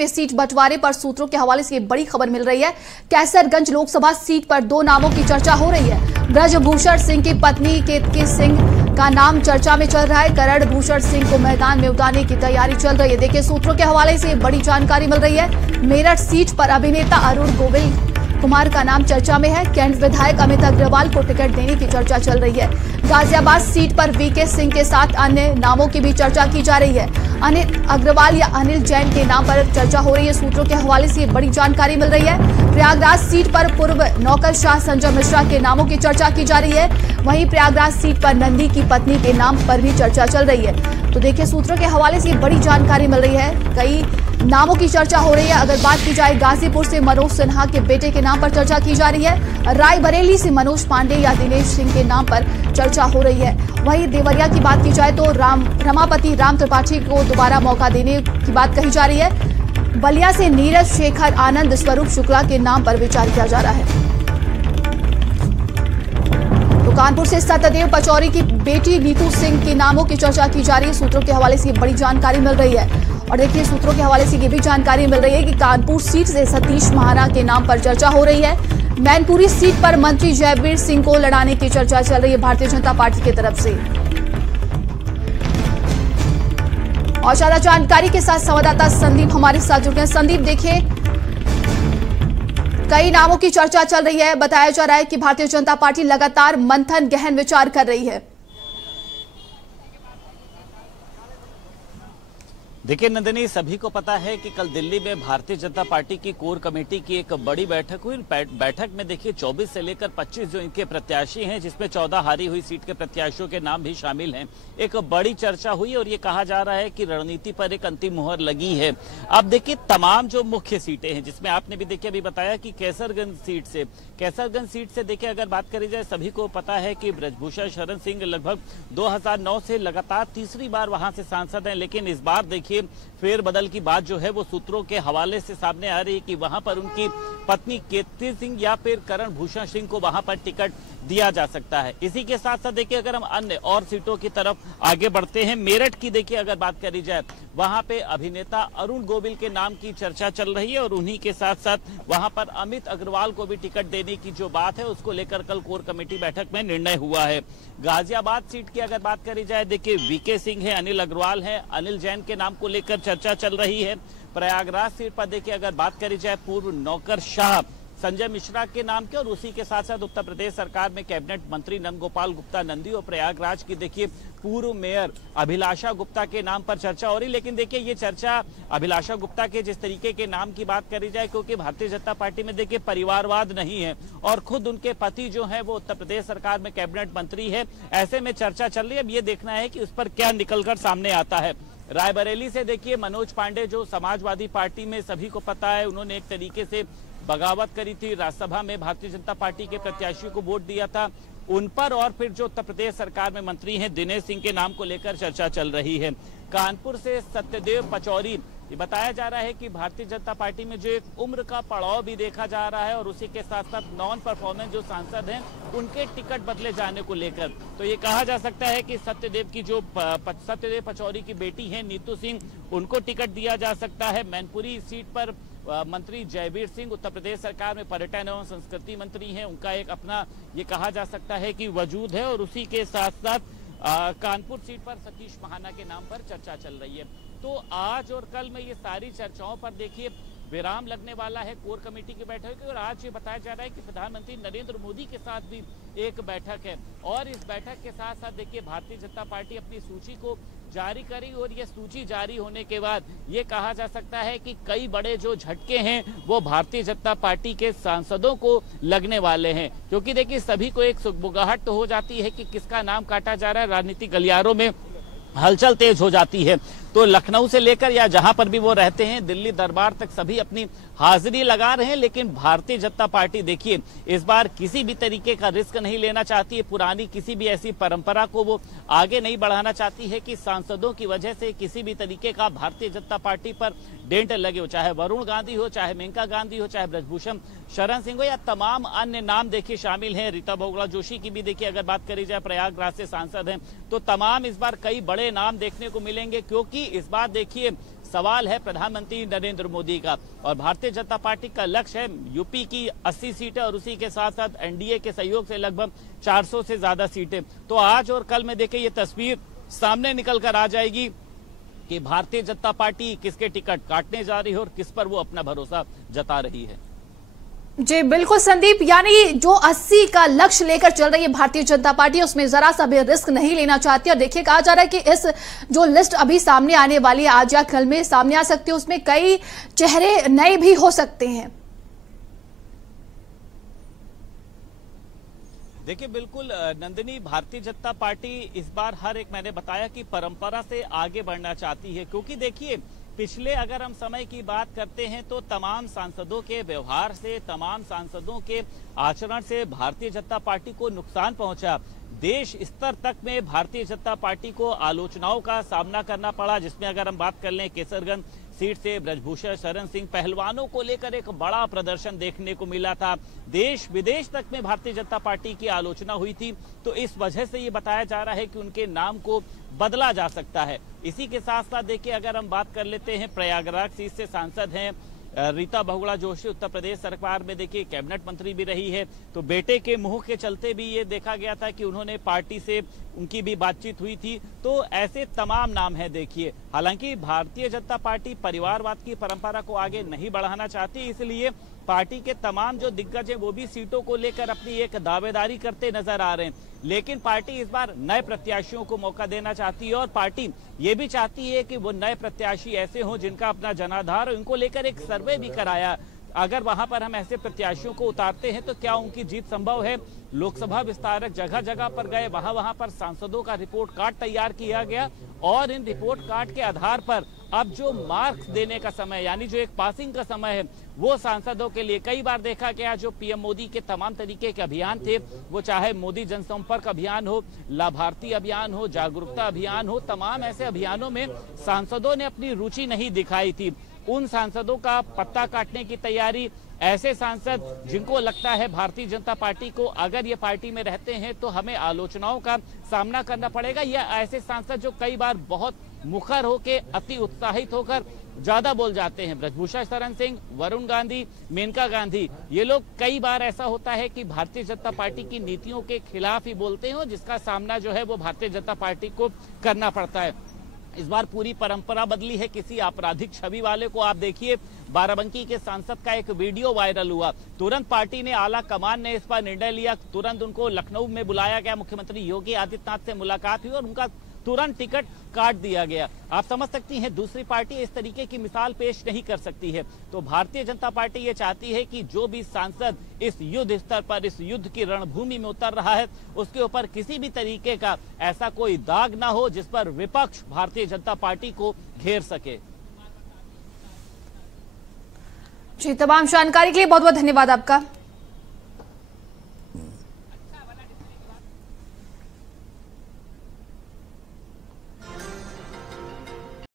में सीट बंटवारे पर सूत्रों के हवाले से बड़ी खबर मिल रही है। कैसरगंज लोकसभा सीट पर 2 नामों की चर्चा हो रही है। ब्रजभूषण सिंह की पत्नी केतकी सिंह का नाम चर्चा में चल रहा है। करण भूषण सिंह को मैदान में उतारने की तैयारी चल रही है। देखिए, सूत्रों के हवाले से बड़ी जानकारी मिल रही है। मेरठ सीट पर अभिनेता अरुण गोविल कुमार का नाम चर्चा में है। कैंट विधायक अमित अग्रवाल को टिकट देने की चर्चा चल रही है। गाजियाबाद सीट पर वीके सिंह के साथ अन्य नामों की भी चर्चा की जा रही है। अनिल अग्रवाल या अनिल जैन के नाम पर चर्चा हो रही है। सूत्रों के हवाले से बड़ी जानकारी मिल रही है। प्रयागराज सीट पर पूर्व नौकरशाह संजय मिश्रा के नामों की चर्चा की जा रही है। वहीं प्रयागराज सीट पर नंदी की पत्नी के नाम पर भी चर्चा चल रही है। तो देखिए, सूत्रों के हवाले से बड़ी जानकारी मिल रही है। कई नामों की चर्चा हो रही है। अगर बात की जाए गाजीपुर से मनोज सिन्हा के बेटे के नाम पर चर्चा की जा रही है। रायबरेली से मनोज पांडे या दिनेश सिंह के नाम पर चर्चा हो रही है। वहीं देवरिया की बात की जाए तो रमापति राम त्रिपाठी को दोबारा मौका देने की बात कही जा रही है। बलिया से नीरज शेखर आनंद स्वरूप शुक्ला के नाम पर विचार किया जा रहा है। तो कानपुर से सत्यदेव पचौरी की बेटी नीतू सिंह के नामों की चर्चा की जा रही है। सूत्रों के हवाले से बड़ी जानकारी मिल रही है। और देखिए, सूत्रों के हवाले से ये भी जानकारी मिल रही है कि कानपुर सीट से सतीश महाना के नाम पर चर्चा हो रही है। मैनपुरी सीट पर मंत्री जयवीर सिंह को लड़ाने की चर्चा चल रही है भारतीय जनता पार्टी की तरफ से। और ज्यादा जानकारी के साथ संवाददाता संदीप हमारे साथ जुड़ गए हैं। संदीप, देखिए, कई नामों की चर्चा चल रही है। बताया जा रहा है कि भारतीय जनता पार्टी लगातार मंथन गहन विचार कर रही है। देखिए नंदिनी, सभी को पता है कि कल दिल्ली में भारतीय जनता पार्टी की कोर कमेटी की एक बड़ी बैठक हुई। बैठक में देखिए 24 से लेकर 25 जो इनके प्रत्याशी हैं, जिसमें 14 हारी हुई सीट के प्रत्याशियों के नाम भी शामिल हैं, एक बड़ी चर्चा हुई और ये कहा जा रहा है कि रणनीति पर एक अंतिम मुहर लगी है। अब देखिए, तमाम जो मुख्य सीटें हैं, जिसमें आपने भी देखिए अभी बताया कि कैसरगंज सीट से देखिए अगर बात करी जाए, सभी को पता है कि ब्रजभूषण शरण सिंह लगभग 2009 से लगातार तीसरी बार वहां से सांसद हैं। लेकिन इस बार देखिए फेरबदल की बात जो है वो सूत्रों के हवाले से सामने आ रही है कि वहां पर उनकी पत्नी केतकी सिंह या फिर करण भूषण सिंह को वहां पर टिकट दिया जा सकता है। इसी के साथ साथ देखिए अगर हम अन्य और सीटों की तरफ आगे बढ़ते हैं, मेरठ की देखिए अगर बात करी जाए, वहां पे अभिनेता अरुण गोविल के नाम की चर्चा चल रही है और उन्हीं के साथ साथ वहां पर अमित अग्रवाल को भी टिकट देने की जो बात है उसको लेकर कल कोर कमेटी बैठक में निर्णय हुआ है। गाजियाबाद सीट की अगर बात करी जाए, देखिए वीके सिंह है, अनिल अग्रवाल है, अनिल जैन के नाम को लेकर चर्चा चल रही है। प्रयागराज सीट पर देखिए अगर बात करी जाए, पूर्व नौकरशाह संजय मिश्रा के नाम के और उसी के साथ साथ उत्तर प्रदेश सरकार में कैबिनेट मंत्री नंदगोपाल गुप्ता नंदी और प्रयागराज की देखिए पूर्व मेयर अभिलाषा गुप्ता के नाम पर चर्चा हो रही। लेकिन देखिए ये चर्चा अभिलाषा गुप्ता के जिस तरीके के नाम की बात करी जाए, क्योंकि भारतीय जनता पार्टी में देखिए परिवारवाद नहीं है और खुद उनके पति जो है वो उत्तर प्रदेश सरकार में कैबिनेट मंत्री है, ऐसे में चर्चा चल रही है। अब ये देखना है कि उस पर क्या निकलकर सामने आता है। रायबरेली से देखिए मनोज पांडे, जो समाजवादी पार्टी में सभी को पता है, उन्होंने एक तरीके से बगावत करी थी, राज्यसभा में भारतीय जनता पार्टी के प्रत्याशी को वोट दिया था, उन पर और फिर जो उत्तर प्रदेश सरकार में मंत्री हैं दिनेश सिंह के नाम को लेकर चर्चा चल रही है। कानपुर से सत्यदेव पचौरी, ये बताया जा रहा है कि भारतीय जनता पार्टी में जो एक उम्र का पड़ाव भी देखा जा रहा है और उसी के साथ साथ नॉन परफॉर्मेंस जो सांसद हैं उनके टिकट बदले जाने को लेकर, तो ये कहा जा सकता है कि सत्यदेव पचौरी की बेटी है नीतू सिंह, उनको टिकट दिया जा सकता है। मैनपुरी सीट पर मंत्री जयवीर सिंह उत्तर प्रदेश सरकार में पर्यटन एवं संस्कृति मंत्री हैं, उनका एक अपना ये कहा जा सकता है कि वजूद है और उसी के साथ साथ कानपुर सीट पर सतीश महाना के नाम पर चर्चा चल रही है। तो आज और कल में ये सारी चर्चाओं पर देखिए विराम लगने वाला है कोर कमेटी की बैठक, और आज ये बताया जा रहा है कि प्रधानमंत्री नरेंद्र मोदी के साथ भी एक बैठक है और इस बैठक के साथ साथ देखिए भारतीय जनता पार्टी अपनी सूची को जारी करी और ये सूची जारी होने के बाद ये कहा जा सकता है कि कई बड़े जो झटके हैं वो भारतीय जनता पार्टी के सांसदों को लगने वाले हैं, क्योंकि देखिए सभी को एक सुगबुगाहट तो हो जाती है कि किसका नाम काटा जा रहा है, राजनीतिक गलियारों में हलचल तेज हो जाती है। तो लखनऊ से लेकर या जहां पर भी वो रहते हैं, दिल्ली दरबार तक सभी अपनी हाजिरी लगा रहे हैं। लेकिन भारतीय जनता पार्टी देखिए इस बार किसी भी तरीके का रिस्क नहीं लेना चाहती है, पुरानी किसी भी ऐसी परंपरा को वो आगे नहीं बढ़ाना चाहती है कि सांसदों की वजह से किसी भी तरीके का भारतीय जनता पार्टी पर डेंट लगे हो, चाहे वरुण गांधी हो, चाहे मेनका गांधी हो, चाहे ब्रजभूषण शरण सिंह हो या तमाम अन्य नाम देखिए शामिल हैं। रीता बहुगुणा जोशी की भी देखिए अगर बात करी जाए प्रयागराज से सांसद हैं, तो तमाम इस बार कई बड़े बड़े नाम देखने को मिलेंगे, क्योंकि इस बार देखिए सवाल है प्रधानमंत्री नरेंद्र मोदी का और भारतीय जनता पार्टी का लक्ष्य है यूपी की 80 सीटें और उसी के साथ साथ एनडीए के सहयोग से लगभग 400 से ज्यादा सीटें। तो आज और कल में देखिए ये तस्वीर सामने निकल कर आ जाएगी कि भारतीय जनता पार्टी किसके टिकट काटने जा रही है और किस पर वो अपना भरोसा जता रही है। जी बिल्कुल संदीप, यानी जो 80 का लक्ष्य लेकर चल रही है भारतीय जनता पार्टी, उसमें जरा सा भी रिस्क नहीं लेना चाहती। और देखिए कहा जा रहा है कि इस जो लिस्ट अभी सामने आने वाली है, आज या कल में सामने आ सकती है, उसमें कई चेहरे नए भी हो सकते हैं। देखिए बिल्कुल नंदिनी, भारतीय जनता पार्टी इस बार हर एक, मैंने बताया कि परंपरा से आगे बढ़ना चाहती है, क्योंकि देखिए पिछले अगर हम समय की बात करते हैं तो तमाम सांसदों के व्यवहार से, तमाम सांसदों के आचरण से भारतीय जनता पार्टी को नुकसान पहुंचा। देश स्तर तक में भारतीय जनता पार्टी को आलोचनाओं का सामना करना पड़ा, जिसमें अगर हम बात कर लें केसरगंज सीट से ब्रजभूषण शरण सिंह पहलवानों को लेकर एक बड़ा प्रदर्शन देखने को मिला था। देश विदेश तक में भारतीय जनता पार्टी की आलोचना हुई थी। तो इस वजह से ये बताया जा रहा है कि उनके नाम को बदला जा सकता है। इसी के साथ साथ देखिए अगर हम बात कर लेते हैं प्रयागराज सीट से सांसद हैं रीता बहुगुणा जोशी, उत्तर प्रदेश सरकार में देखिए कैबिनेट मंत्री भी रही है। तो बेटे के मुंह के चलते भी ये देखा गया था कि उन्होंने पार्टी से उनकी भी बातचीत हुई थी। तो ऐसे तमाम नाम है देखिए। हालांकि भारतीय जनता पार्टी परिवारवाद की परंपरा को आगे नहीं बढ़ाना चाहती, इसलिए पार्टी के तमाम जो दिग्गज हैं वो भी सीटों को लेकर अपनी एक दावेदारी करते नजर आ रहे हैं। लेकिन पार्टी इस बार नए प्रत्याशियों को मौका देना चाहती है और पार्टी ये भी चाहती है कि वो नए प्रत्याशी ऐसे हों जिनका अपना जनाधार हो। इनको लेकर एक सर्वे भी कराया, अगर वहां पर हम ऐसे प्रत्याशियों को उतारते हैं तो क्या उनकी जीत संभव है। लोकसभा विस्तारक जगह जगह पर गए, वहां पर सांसदों का रिपोर्ट कार्ड तैयार किया गया और इन रिपोर्ट कार्ड के आधार पर अब जो मार्क्स देने का समय, यानी जो एक पासिंग का समय है, वो सांसदों के लिए कई बार देखा गया जो पीएम मोदी के तमाम तरीके के अभियान थे, वो चाहे मोदी जनसंपर्क अभियान हो, लाभार्थी अभियान हो, जागरूकता अभियान हो, तमाम ऐसे अभियानों में सांसदों ने अपनी रुचि नहीं दिखाई थी। उन सांसदों का पत्ता काटने की तैयारी, ऐसे सांसद जिनको लगता है भारतीय जनता पार्टी को अगर ये पार्टी में रहते हैं तो हमें आलोचनाओं का सामना करना पड़ेगा, या ऐसे सांसद जो कई बार बहुत मुखर होके अति उत्साहित होकर ज्यादा बोल जाते हैं। ब्रजभूषण शरण सिंह, वरुण गांधी, मेनका गांधी, ये लोग कई बार ऐसा होता है कि भारतीय जनता पार्टी की नीतियों के खिलाफ ही बोलते हैं, जिसका सामना जो है वो भारतीय जनता पार्टी को करना पड़ता है। इस बार पूरी परंपरा बदली है। किसी आपराधिक छवि वाले को आप देखिए, बाराबंकी के सांसद का एक वीडियो वायरल हुआ, तुरंत पार्टी ने, आला कमान ने इस पर निर्णय लिया, तुरंत उनको लखनऊ में बुलाया गया, मुख्यमंत्री योगी आदित्यनाथ से मुलाकात हुई और उनका तुरंत टिकट काट दिया गया। आप समझ सकती हैं दूसरी पार्टी इस तरीके की मिसाल पेश नहीं कर सकती है। तो भारतीय जनता पार्टी ये चाहती है कि जो भी सांसद इस युद्ध स्तर पर, इस युद्ध की रणभूमि में उतर रहा है, उसके ऊपर किसी भी तरीके का ऐसा कोई दाग ना हो जिस पर विपक्ष भारतीय जनता पार्टी को घेर सके। जी, तमाम जानकारी के लिए बहुत बहुत धन्यवाद आपका।